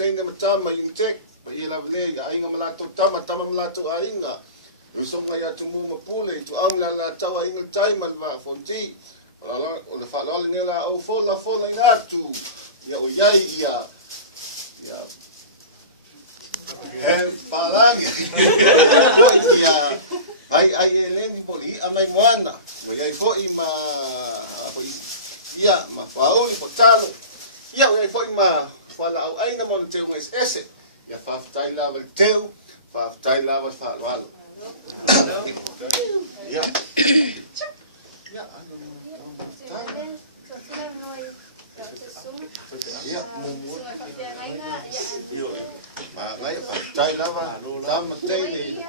Teine&Tama Unitec, pa ia la vele ainga malato tama malato ainga. Usonga ya tumu mapule tu amla la tawa inga taima va fonti. O le fa la ngela o fola inatu. Ya o yai ya palangi. Ya ai eleni boli amai moana. O yai fo ima ia ma fao i potalo. Ia o yai fo ima fala au aina mo te un ese ya fa tai lava el teu fa tai lava fa walo ya ya ma ngai fa tai lava tam teine